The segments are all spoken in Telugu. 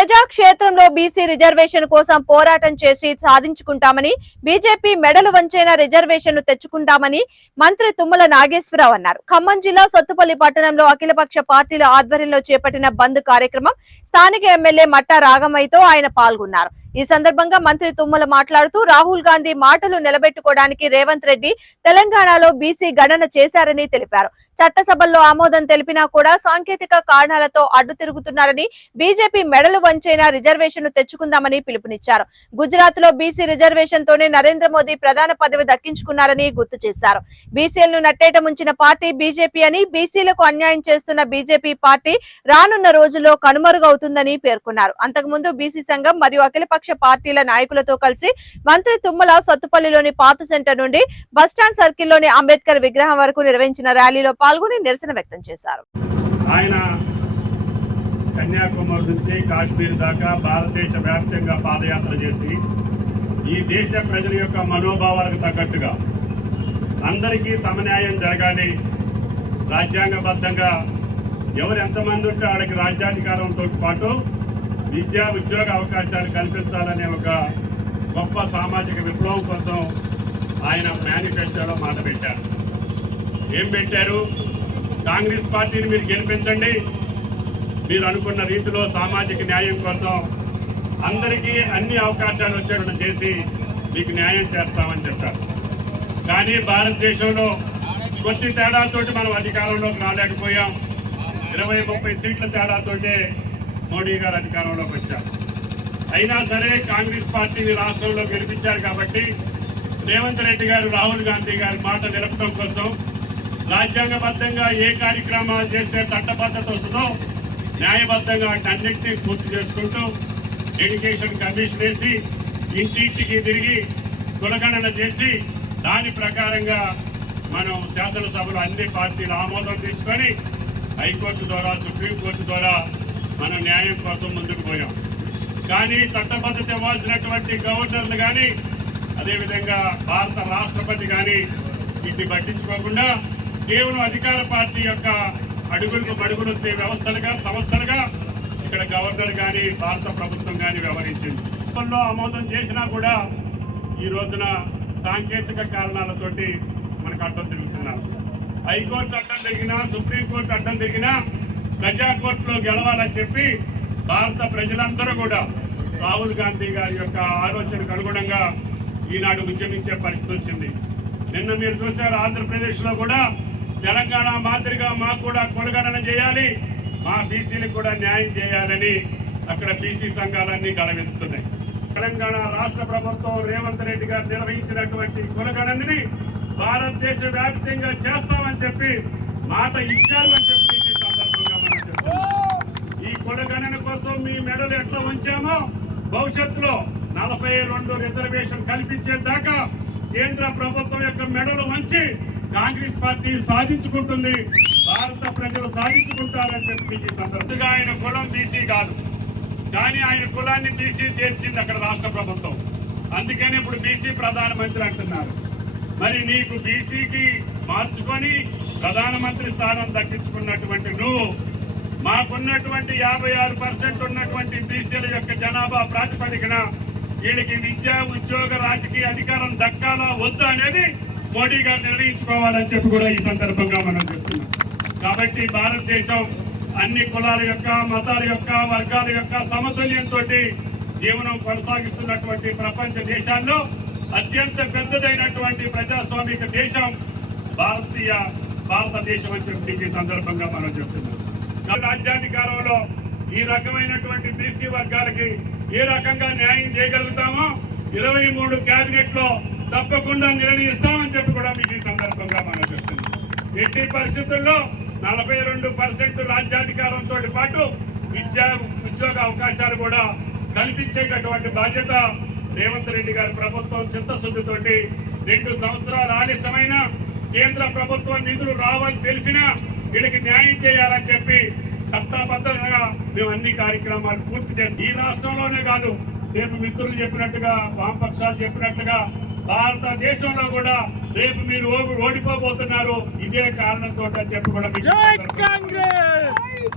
ప్రజాక్షేత్రంలో బీసీ రిజర్వేషన్ కోసం పోరాటం చేసి సాధించుకుంటామని బీజేపీ మెడలు వంచైన రిజర్వేషన్ను తెచ్చుకుంటామని మంత్రి తుమ్మల నాగేశ్వరరావు అన్నారు. ఖమ్మం జిల్లా సత్తుపల్లి పట్టణంలో అఖిలపక్ష పార్టీల ఆధ్వర్యంలో చేపట్టిన బంద్ కార్యక్రమం స్థానిక ఎమ్మెల్యే మట్టా రాగమయ్యతో ఆయన పాల్గొన్నారు. ఈ సందర్భంగా మంత్రి తుమ్మల మాట్లాడుతూ రాహుల్ గాంధీ మాటలు నిలబెట్టుకోవడానికి రేవంత్ రెడ్డి తెలంగాణలో బీసీ గణన చేశారని తెలిపారు. చట్టసభల్లో ఆమోదం తెలిపినా కూడా సాంకేతిక కారణాలతో అడ్డు తిరుగుతున్నారని బీజేపీ మెడలు వంచైన రిజర్వేషన్ను తెచ్చుకుందామని పిలుపునిచ్చారు. గుజరాత్లో బీసీ రిజర్వేషన్ తోనే నరేంద్ర మోదీ ప్రధాన పదవి దక్కించుకున్నారని గుర్తు చేశారు. బీసీలను నట్టేట ముంచిన పార్టీ బీజేపీ అని బీసీలకు అన్యాయం చేస్తున్న బీజేపీ పార్టీ రానున్న రోజుల్లో కనుమరుగవుతుందని పేర్కొన్నారు. అంతకుముందు బీసీ సంఘం మరియు అఖిలపక్ష పార్టీల నాయకులతో కలిసి మంత్రి తుమ్మల సత్తుపల్లిలోని పాత సెంటర్ నుండి బస్టాండ్ సర్కిల్లోని అంబేద్కర్ విగ్రహం వరకు నిర్వహించిన ర్యాలీలో పాల్గొని నిరసన వ్యక్తం చేశారు. ఆయన కన్యాకుమారి నుంచి కాశ్మీర్ దాకా భారతదేశ వ్యాప్తంగా పాదయాత్ర చేసి ఈ దేశ ప్రజల యొక్క మనోభావాలకు తగ్గట్టుగా అందరికీ సమన్యాయం జరగాలి. రాజ్యాంగబద్ధంగా ఎవరు ఎంతమంది ఉంటే వాళ్ళకి రాజ్యాధికారంతో పాటు విద్యా ఉద్యోగ అవకాశాలు కల్పించాలనే ఒక గొప్ప సామాజిక విప్లవం కోసం ఆయన మేనిఫెస్టోలో మాట పెట్టారు. ఏం పెట్టారు? కాంగ్రెస్ పార్టీని మీరు గెలిపించండి. మీరు అనుకున్న రీతిలో సామాజిక న్యాయం కోసం అందరికీ అన్ని అవకాశాలు వచ్చేటట్టు చేసి మీకు న్యాయం చేస్తామని చెప్పారు. కానీ భారతదేశంలో కొద్ది తేడాతోటి మనం అధికారంలోకి రాలేకపోయాం. ఇరవై ముప్పై సీట్ల తేడాతోటే మోడీ గారు అధికారంలోకి వచ్చారు. అయినా సరే కాంగ్రెస్ పార్టీని రాష్ట్రంలో గెలిపించారు కాబట్టి రేవంత్ రెడ్డి గారు రాహుల్ గాంధీ గారి మాట నిలపడం కోసం రాజ్యాంగబద్ధంగా ఏ కార్యక్రమాలు చేస్తే చట్టబద్ధత వస్తుందో న్యాయబద్ధంగా అన్నింటినీ పూర్తి చేసుకుంటూ ఎడ్యుకేషన్ కమిషన్ వేసి ఇంటింటికి తిరిగి కులగణన చేసి దాని ప్రకారంగా మనం శాసనసభలో అన్ని పార్టీలు ఆమోదం తీసుకొని హైకోర్టు ద్వారా సుప్రీంకోర్టు ద్వారా మనం న్యాయం కోసం ముందుకు పోయాం. కానీ చట్టబద్ధత ఇవ్వాల్సినటువంటి గవర్నర్లు కానీ అదేవిధంగా భారత రాష్ట్రపతి కానీ వీటిని పట్టించుకోకుండా కేవలం అధికార పార్టీ యొక్క అడుగులకు మడుగులు వ్యవస్థలుగా సంస్థలుగా ఇక్కడ గవర్నర్ కానీ భారత ప్రభుత్వం కానీ వ్యవహరించింది. గతంలో ఆమోదం చేసినా కూడా ఈ రోజున సాంకేతిక కారణాలతోటి మనకు అడ్డం తిరుగుతున్నారు. హైకోర్టు అడ్డం తిరిగినా సుప్రీంకోర్టు అడ్డం తిరిగినా ప్రజా కోర్టులో గెలవాలని చెప్పి భారత ప్రజలందరూ కూడా రాహుల్ గాంధీ గారి యొక్క ఆలోచనకు అనుగుణంగా ఈనాడు ఉద్యమించే పరిస్థితి వచ్చింది. నిన్న మీరు చూశారు ఆంధ్రప్రదేశ్లో కూడా తెలంగాణ మాదిరిగా మాకు కూడా కొలగణన చేయాలి మా బీసీలకు కూడా న్యాయం చేయాలని అక్కడ బీసీ సంఘాలన్నీ గళవెత్తుతున్నాయి తెలంగాణ రాష్ట్ర ప్రభుత్వం రేవంత్ రెడ్డి గారు నిర్వహించినటువంటి కులగణనని భారతదేశ వ్యాప్తంగా చేస్తామని చెప్పి మాట ఇచ్చారు అని చెప్పి ఈ సందర్భంగా కులగణన కోసం మీ మెడలు ఎట్లా ఉంచామో భవిష్యత్తులో నలభై రెండు రిజర్వేషన్ కల్పించేదాకా కేంద్ర ప్రభుత్వం యొక్క మెడలు వంచి కాంగ్రెస్ పార్టీ సాధించుకుంటుంది భారత ప్రజలు సాధించుకుంటారని చెప్పి ఈ సందర్భంగా ఆయన కులం బీసీ కాదు. కానీ ఆయన కులాన్ని బీసీ చేర్చింది అక్కడ రాష్ట్ర ప్రభుత్వం. అందుకనే ఇప్పుడు బీసీ ప్రధానమంత్రి అంటున్నారు. మరి నీకు బీసీకి మార్చుకొని ప్రధానమంత్రి స్థానం దక్కించుకున్నటువంటి నువ్వు మాకున్నటువంటి యాభై ఆరు పర్సెంట్ ఉన్నటువంటి బీసీల యొక్క జనాభా ప్రాతిపదికన వీళ్ళకి విద్య ఉద్యోగ రాజకీయ అధికారం దక్కాలా వద్దా అనేది మోడీ గారు నిర్ణయించుకోవాలని చెప్పి కూడా ఈ సందర్భంగా మనం చూస్తున్నాం. కాబట్టి భారతదేశం అన్ని కులాల యొక్క మతాల యొక్క వర్గాల యొక్క సమతుల్యంతో జీవనం కొనసాగిస్తున్నటువంటి ప్రపంచ దేశాల్లో అత్యంత పెద్దదైనటువంటి ప్రజాస్వామిక దేశం భారతీయ భారతదేశం అని చెప్పి ఈ సందర్భంగా మనం చెప్తున్నాం. రాజ్యాధికారంలో ఈ రకమైనటువంటి బీసీ వర్గాలకి ఏ రకంగా న్యాయం చేయగలుగుతామో ఇరవై మూడు క్యాబినెట్లో తప్పకుండా నిర్ణయిస్తామని చెప్పి కూడా మీకు ఈ సందర్భంగా మనం చెప్తున్నాం. ఎట్టి పరిస్థితుల్లో నలభై రెండు పర్సెంట్ రాజ్యాధికారంతో పాటు విద్యా ఉద్యోగ అవకాశాలు కూడా కల్పించేటటువంటి బాధ్యత రేవంత్ రెడ్డి గారి ప్రభుత్వం చిత్తశుద్ధితోటి రెండు సంవత్సరాలు ఆలస్యమైన కేంద్ర ప్రభుత్వం నిధులు రావాలని తెలిసినా వీళ్ళకి న్యాయం చేయాలని చెప్పి చట్టబద్ధంగా మేము అన్ని కార్యక్రమాలు పూర్తి చేస్తాం. ఈ రాష్ట్రంలోనే కాదు రేపు మిత్రులు చెప్పినట్టుగా వామపక్షాలు చెప్పినట్లుగా భారతదేశంలో కూడా రేపు మీరు ఓడిపోబోతున్నారు. ఇదే కారణంతో చెప్పి కూడా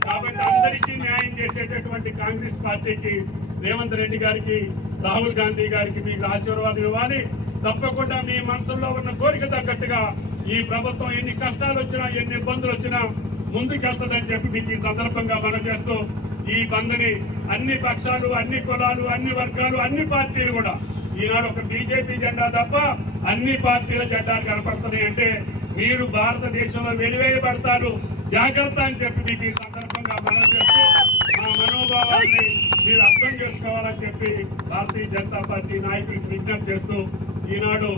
కాబట్టి అందరికీ న్యాయం చేసేటటువంటి కాంగ్రెస్ పార్టీకి రేవంత్ రెడ్డి గారికి రాహుల్ గాంధీ గారికి మీకు ఆశీర్వాదం ఇవ్వాలి. తప్పకుండా మీ మనసులో ఉన్న కోరిక తగ్గట్టుగా ఈ ప్రభుత్వం ఎన్ని కష్టాలు వచ్చినా ఎన్ని ఇబ్బందులు వచ్చినా ముందుకెళ్తుందని చెప్పి మీకు ఈ సందర్భంగా మనం చేస్తూ ఈ బంద్ని అన్ని పక్షాలు అన్ని కులాలు అన్ని వర్గాలు అన్ని పార్టీలు కూడా ఈనాడు ఒక బీజేపీ జెండా తప్ప అన్ని పార్టీల జెండాలు కనపడుతున్నాయి అంటే మీరు భారతదేశంలో వెలివేయబడతారు. జాగ్రత్త అని చెప్పి మీకు ఈ సందర్భంగా మనం చేస్తూ మా మనోభావాన్ని మీరు అర్థం చేసుకోవాలని చెప్పి భారతీయ జనతా పార్టీ నాయకులకు విజ్ఞప్తి చేస్తూ ఈనాడు